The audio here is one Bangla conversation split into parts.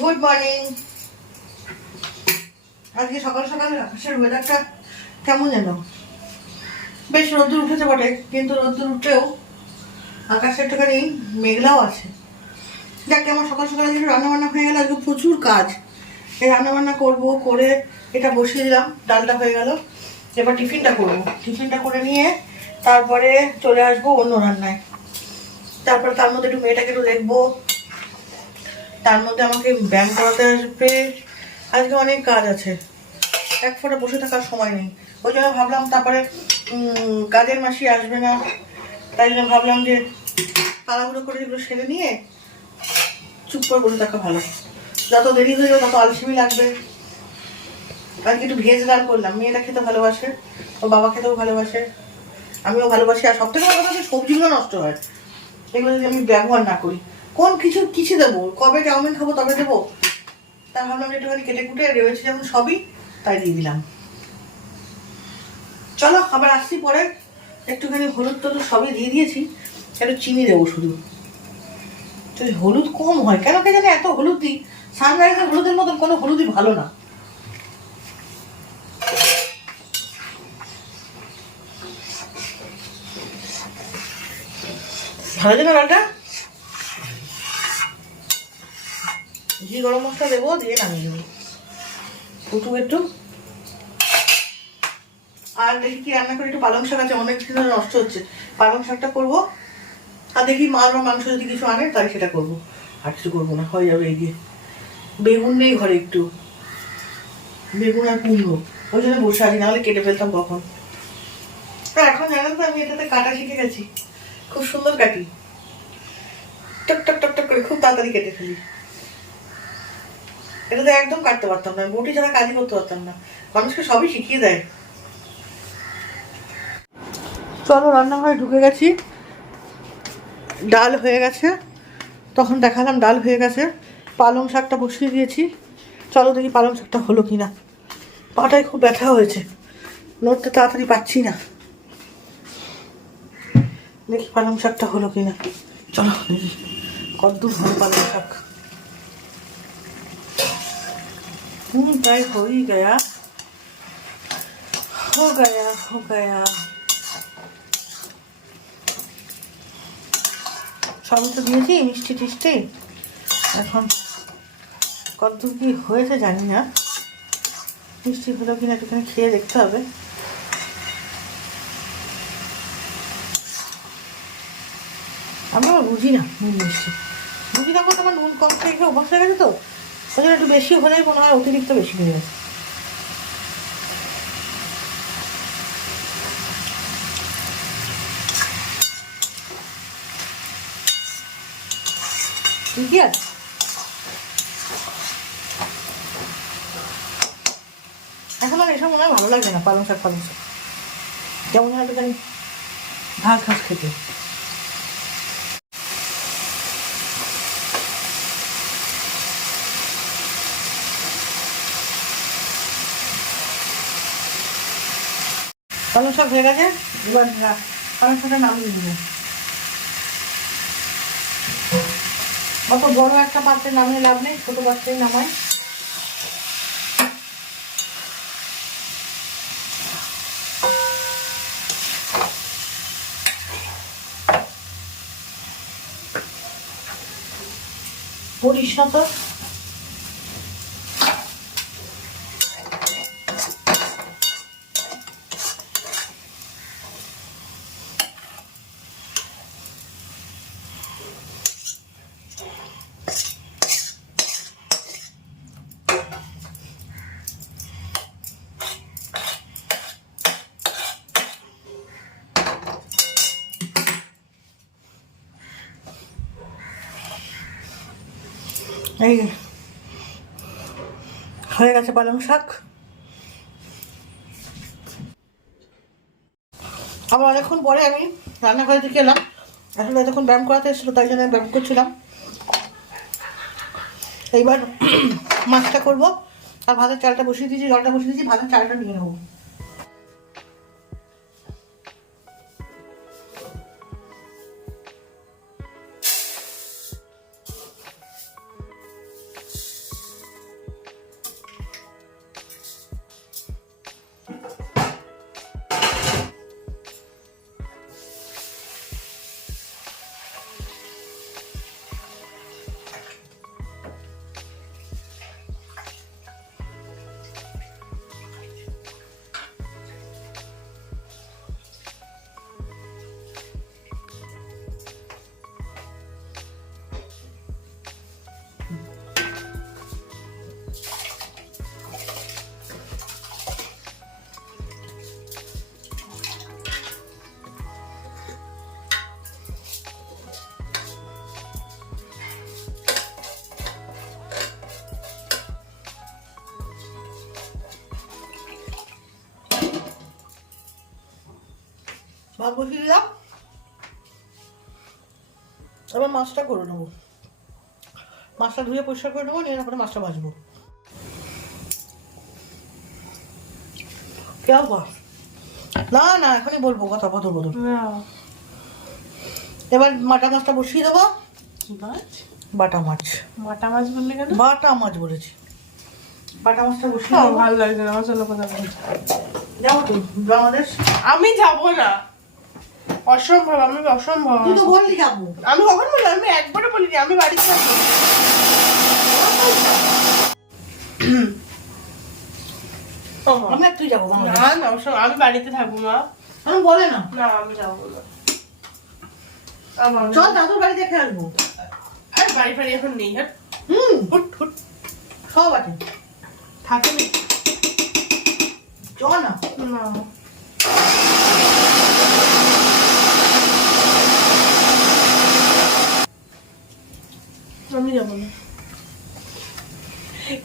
Good morning. আজকে সকাল সকাল আকাশের ওয়েদারটা কেমন যেন, বেশ রোদ্দুর উঠেছে বটে, কিন্তু রোদ্দুর উঠেও আকাশে একটুখানি মেঘলাও আছে। যাক, আমার সকাল সকাল একটু রান্নাবান্না হয়ে গেল। আজকে প্রচুর কাজ, এই রান্নাবান্না করবো, করে এটা বসিয়ে দিলাম, ডালটা হয়ে গেল। এবার টিফিনটা করবো, টিফিনটা করে নিয়ে তারপরে চলে আসবো অন্য রান্নায়। তারপরে তার মধ্যে একটু মেয়েটাকে একটু দেখবো, তার মধ্যে আমাকে ব্যায়াম করাতে আসবে। আজকে অনেক কাজ আছে, এক ফোঁটা বসে থাকার সময় নেই। ওই জন্য ভাবলাম, তারপরে কাজের মাসি আসবে না, তাই জন্য ভাবলাম যে তাড়াহুড়ো করে এগুলো সেরে নিয়ে চুপ করে বসে থাকা ভালো। যত দেরি হয়ে যাবে তত আলসেমি লাগবে। আজকে একটু ভেজ ডাল করলাম, মেয়েরা খেতে ভালোবাসে, ও বাবা খেতেও ভালোবাসে, আমিও ভালোবাসি। আর সব থেকে বড় কথা, সবজিগুলো নষ্ট হয় এগুলো যদি আমি ব্যবহার না করি। কোন কিছু দেবো, কবে চাউমিন খাবো তবে দেবো, তা ভাবলাম একটুখানি কেটে কুটে রয়েছে যেমন সবই, তাই দিয়ে দিলাম। চলো আবার আসছি পরে। একটুখানি হলুদ টলুদ সবই দিয়ে দিয়েছি, একটু চিনি দেবো শুধু। তো হলুদ কম হয় কেন কে জানে, এত হলুদ দিই। সানরাইজের হলুদের মতন কোনো হলুদই ভালো না। ভালো যেন ডালটা, ঘি গরম মশলা দেবো, দিয়ে নামিয়ে দেবো, ফুটুক একটু। আর দেখি কি রান্না করে, একটু পালং শাক আছে, অনেক দিন ধরে নষ্ট হচ্ছে, পালং শাকটা করবো। আর দেখি মাছ বা মাংস যদি কিছু আনে তাহলে সেটা করবো, আর কিছু করবো না, হয়ে যাবে এই দিয়ে। বেগুন নেই ঘরে, একটু বেগুন আর কুমড়ো, ওই জন্য বসে আছি, নাহলে কেটে ফেলতাম কখন। এখন জানেন তো, আমি এটাতে কাটা শিখে গেছি, খুব সুন্দর কাটি, টক টক টক টক করে খুব তাড়াতাড়ি কেটে ফেলি। এটাতে একদম কাটতে পারতাম না, বটি ছাড়া কাজই করতে পারতাম না। মানুষকে সবই শিখিয়ে দেয়। চলো রান্নাঘরে ঢুকে গেছি, ডাল হয়ে গেছে, তখন দেখালাম ডাল হয়ে গেছে। পালং শাকটা বসিয়ে দিয়েছি, চলো দেখি পালং শাকটা হলো কিনা। পাটায় খুব ব্যথা হয়েছে, নড়তে তাড়াতাড়ি পাচ্ছি না, দেখি পালং শাকটা হলো কিনা। চলো দেখি কতদূর হলো পালং শাক। প্রায় हो ही गया, हो गया हो गया। সবই তো দিয়েছি মিষ্টি টিষ্টি, এখন কতদূর কি হয়েছে জানি না, মিষ্টি হলো কিনা একটুখানি খেয়ে দেখতে হবে। আমি আবার বুঝি না নুন মিষ্টি, বুঝি না, আমার নুন কম খেয়ে অভ্যাস হয়ে গেছে, তো ওই জন্য একটু বেশি হলেই মনে হয় অতিরিক্ত বেশি হয়ে গেছে। ঠিকই আছে, এখন আর এসব মনে হয় ভালো লাগছে না, পালং শাক কেমন হয় একটুখানি ঘাস ঘাস খেতে। পালং শাক হয়ে গেছে, এবার পালং শাকটা নামিয়ে দেবো। অত বড় একটা পাত্রে নামিয়ে লাভ নেই, ছোটো পাত্রেই নামাই। বলিস না তো, এই হয়ে গেছে পালং শাক। আবার অনেকক্ষণ পরে আমি রান্নাঘরে দিকে এলাম, আসলে এতক্ষণ ব্যায়াম করাতে এসেছিলো, তাই জন্য ব্যায়াম করছিলাম। এইবার মাছটা করবো, আর ভাতের চালটা বসিয়ে দিয়েছি, জলটা বসিয়ে দিয়েছি, ভাতের চালটা নিয়ে নেবো। ভাত বসিয়ে দিলাম, এবার মাছটা করে নেবো। মাছটা ধুয়ে পরিষ্কার করে নেবো, নিয়ে তারপরে মাছটা ভাজবো। কেউ না না এখনই বলবো কথা বদল বদল। এবার বাটা মাছটা বসিয়ে দেবো। কি মাছ? বাটা মাছ। বাটা মাছ বললে কেন? বাটা মাছ বলেছি। বাটা মাছটা বসিয়ে দেবো। ভালো লাগছে না মশলা কথা বলছি। যাবো তুই বাংলাদেশ? আমি যাবো না, অসম্ভব, আমি অসম্ভব। তুই তো বললি যাবো। আমি কখন বললাম? আমি একবারও বলিনি আমি বাড়িতে থাকবো। আমি আর তুই যাবো বাংলাদেশ? না না আমি বাড়িতে থাকবো মা। আমি বলে না। না আমি যাবো না। চল দাদুর বাড়ি দেখে আসবো। আর বাড়ি ফাড়ি এখন নেই। হ্যাঁ হুট হুট সব আছে, থাকে না। চল না। না আমি যাবো না।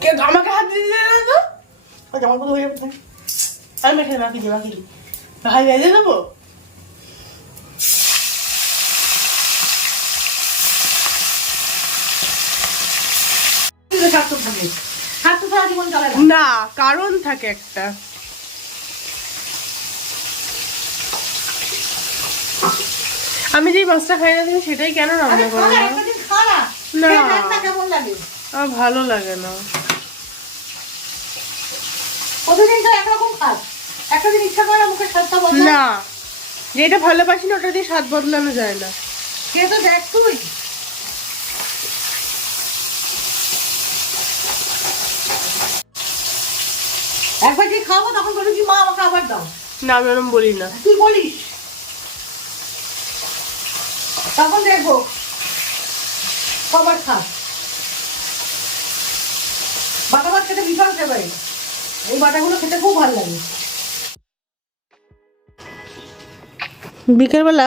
কেউ আমাকে হাত দিয়ে দিলে না তো? জামা কত হয়ে যাবে? আমি এখানে বাকি ভাই বেঁধে দেবো। না কারণ থাকে একটা। আমি যেই মাছটা খাই না তুমি সেটাই কেন রান্না করো না? না আমার ভালো লাগে না। প্রতিদিন তো একরকম খাস, একটা দিন ইচ্ছা করে মুখে স্বাদটা বদলা। না যেটা ভালোবাসি না ওটা দিয়ে স্বাদ বদলানো যায় না। কে তো দেখ তুই একবার যে খাবো তখন বলি কি মা আমাকে আবার দাও। না আমি ওরম বলি না। তুই বলিস, তখন দেখবো কবার খাস। বাটা মাছ খেতে ভীষণ ফেভারিট, এই বাটাগুলো খেতে খুব ভালো লাগে। বিকেলবেলা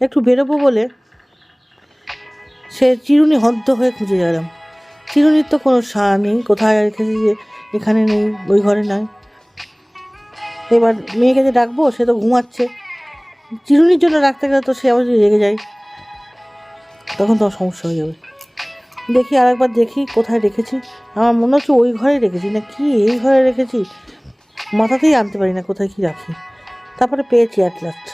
একটু বেরোবো বলে সে চিরুনি হদ্দ হয়ে খুঁজে গেলাম। চিরুনির তো কোনো সার নেই, কোথায় রেখেছি যে এখানে নেই, ওই ঘরে নাই। এবার মেয়েকে যে ডাকবো সে তো ঘুমাচ্ছে, চিরুনির জন্য রাখতে গেলে তো সে আবার যদি রেগে যায় তখন তো সমস্যা হয়ে যাবে। দেখি আরেকবার দেখি কোথায় রেখেছি। আমার মনে হচ্ছে ওই ঘরে রেখেছি না কি এই ঘরে রেখেছি, মাথাতেই আনতে পারি না কোথায় কি রাখি। তারপরে পেয়েছি অ্যাট লাস্ট,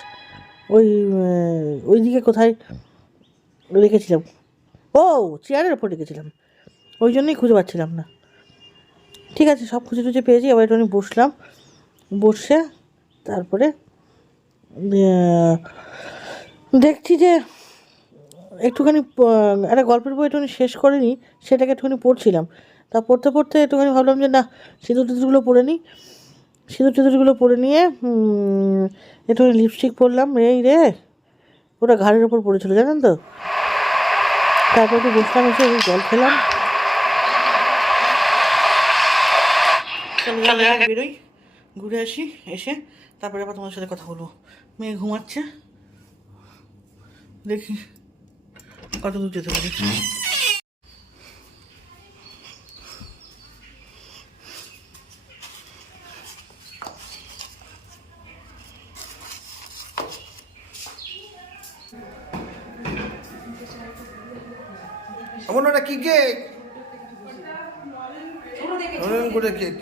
ওই দিকে কোথায় রেখেছিলাম, ও চেয়ারের ওপর রেখেছিলাম, ওই জন্যই খুঁজে পাচ্ছিলাম না। ঠিক আছে সব খুঁজে টুজে পেয়েছি। এবার একটু বসলাম, বসে তারপরে দেখছি যে একটুখানি একটা গল্পের বই একটুখানি শেষ করিনি, সেটাকে একটুখানি পড়ছিলাম। তা পড়তে পড়তে একটুখানি ভাবলাম যে না সিঁদুর টিঁদুরগুলো পরে নিই। সিঁদুর টিঁদুরগুলো পরে নিয়ে একটুখানি লিপস্টিক পরলাম। এই রে ওটা ঘাড়ের ওপর পড়েছিল জানেন তো। তারপর একটু বসলাম, এসে জল খেলাম। বেরোই ঘুরে আসি, এসে তারপরে আবার তোমার সাথে কথা বলবো। মেয়ে ঘুমাচ্ছে, দেখি কত দূর যেতে পারি। ওটা কি কেক? করে কেক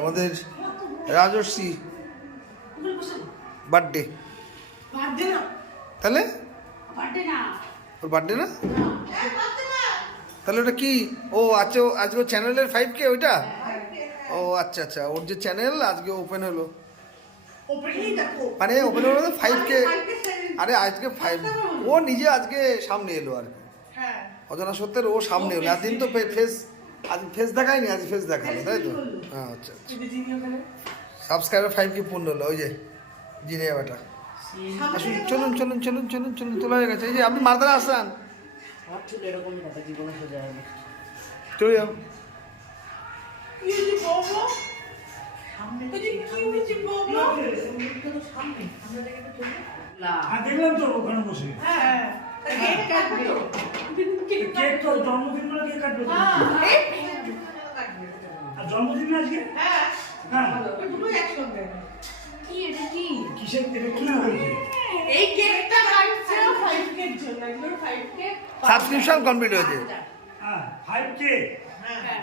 আমাদের রাজর্ষি বার্থডে। তাহলে ওর বার্থডে না, তাহলে ওটা কি? ও আচ্ছা আজকে চ্যানেলের 5K ওইটা। ও আচ্ছা আচ্ছা, ওর যে চ্যানেল আজকে ওপেন হলো, মানে ওপেন হলো 5K। আরে আজকে 5, ও নিজে আজকে সামনে এলো আর কি, অজানা সত্যের ও সামনে এলো। এতদিন তো ফেস, আজ ফেস দেখায়নি, আজ ফেস দেখালো, তাই তো? হ্যাঁ আচ্ছা আচ্ছা। সাবস্ক্রাইবার 5K পূর্ণ হলো, ওই যে জিনিয়া বেটা। আসুন চলুন চলুন চলুন চলুন চলুন, তোলা হয়ে গেছে। এই যে আপনি মারদারা আসলাম, চলে যাও। দেখলাম তো ওখানে বসে কেক তো জন্মদিন বলে কেক কাটবে। আর জন্মদিন আজকে? হ্যাঁ দুটোই একসঙ্গে। কিসের এটা কি হয়েছে? এই কেকটা 5 এর জন্য, এগুলো 5 কে সাবস্ক্রিপশন কমপ্লিট হয়েছে, হ্যাঁ 5K। হ্যাঁ।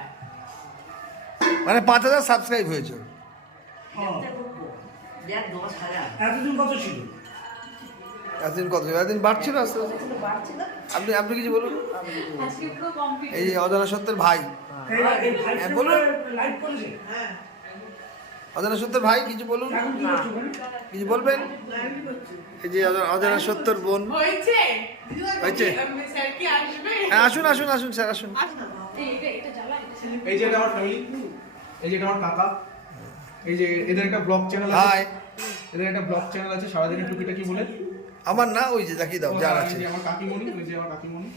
মানে 5000 সাবস্ক্রাইব হয়েছে। হ্যাঁ। এতদিন কত ছিল? এতদিন কত, এতদিন বাড়ছিল আস্তে আস্তে। আপনি আপনি কিছু বলুন। এই যে অজানা সত্যের ভাই, এই 5K বলুন। লাইভ করেছে? অজানা সত্যের ভাই কিছু বলুন, এখন কি করছো ওখানে? কিছু বলবেন। এই যে অজানা সত্যের বোন হয়েছে হয়েছে। স্যার কি আসবে? হ্যাঁ, আসুন আসুন আসুন স্যার আসুন। এটা জ্বালা, এটা এই যে এটা আমার ফ্যামিলি, এই যে এটা আমার কাকা, এই যে এদের একটা ব্লগ চ্যানেল হাই, আছে, এদের একটা ব্লগ চ্যানেল আছে সারাদিনের টুকিটাকি বলে। আমার না ওই যে দেখিয়ে দাও যার এই আছে। যে আমার কাকিমণি, ওই যে আমার কাকিমণি,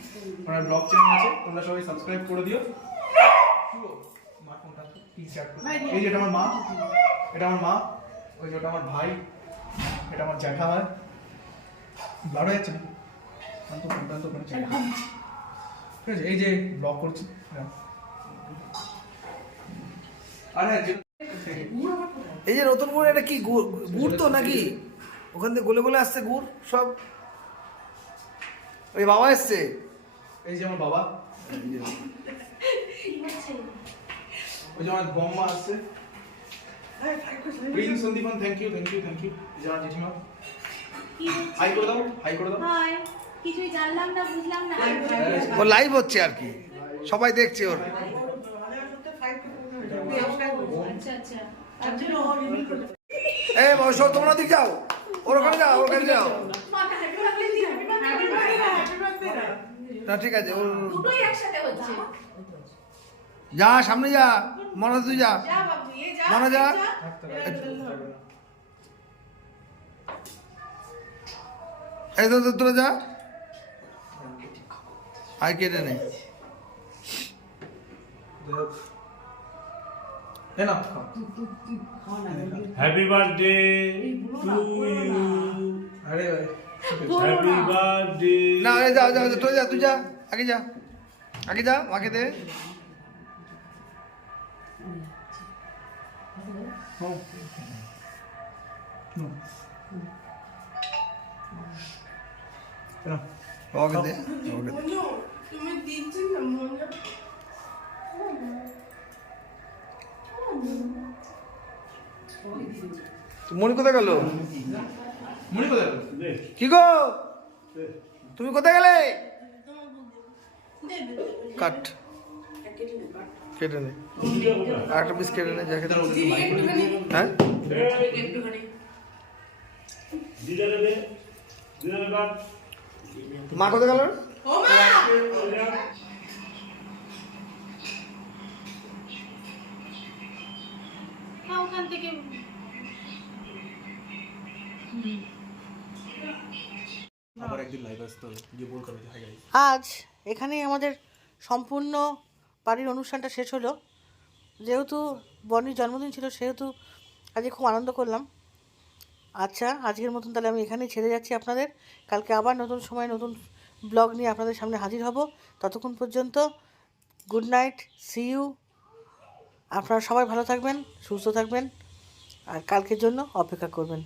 ওনার ব্লগ চ্যানেল আছে, তোমরা সবাই সাবস্ক্রাইব করে দিও। এই যে এটা আমার মা, এটা আমার মা, ওই যে ওটা আমার ভাই, এটা আমার জ্যাঠা হয়। ব্লাড হয়ে যাচ্ছে নাকি? ঠিক আছে, এই যে ব্লগ করছি। হ্যাঁ। আর হ্যাঁ, এই যে নতুন গুড়, এটা কি গুড়? গুড় তো নাকি ওখান থেকে গলে গলে আসছে গুড় সব। ওই বাবা এসছে। এই যে আমার বাবা, ওই যে আমার বম্মা আসছে। Prince Sandipan, thank you thank you thank you. যা জেঠিমা, হাই করে দাও, হাই করে দাও। হাই, কিছুই জানলাম না, বুঝলাম না। ও লাইভ হচ্ছে আর কি, সবাই দেখছে ওর। আচ্ছা আচ্ছা। এই বসো, তোমরা দিক যাও, ওর ওখানে যাও, ওর কাছে যাও। না ঠিক আছে, ওর দুটোই একসাথে হচ্ছে। যা সামনে যা, মনে তুই যা, যা বাবু, এই যা, মনে যা। এই তো তোরা যা, আই কেটে নে। এ না, হ্যাপি বার্থডে টু ইউ, আরে হ্যাপি বার্থডে। না এই যা যা যা, তুই যা, তুই যা, আগে যা, আগে যা, মাকে দে। বাবাকে দে, বাবাকে দে। মনু, তুমি দিচ্ছি না মনু। তো মনি কোথায় গেল? মনে কোথায় গেল? কি গো, তুমি কোথায় গেলে? কাট, কেটে নে, আর একটা পিস কেটে নে, যা খেতে। হ্যাঁ দিদারে দে, দিদারে কাট। মা কোথায় গেল? ও মা, হ্যাঁ, ওখান থেকে আবার একদিন লাইভ আসতে হবে, গিয়ে বল করবে হাই গাইস। আজ এখানেই আমাদের সম্পূর্ণ বাড়ির অনুষ্ঠানটা শেষ হলো। যেহেতু বনির জন্মদিন ছিল, সেহেতু আজকে খুব আনন্দ করলাম। আচ্ছা, আজকের মতন তাহলে আমি এখানেই ছেড়ে যাচ্ছি আপনাদের। কালকে আবার নতুন সময় নতুন ব্লগ নিয়ে আপনাদের সামনে হাজির হব। ততক্ষণ পর্যন্ত গুড নাইট, সি ইউ। আপনারা সবাই ভালো থাকবেন, সুস্থ থাকবেন, আর কালকের জন্য অপেক্ষা করবেন।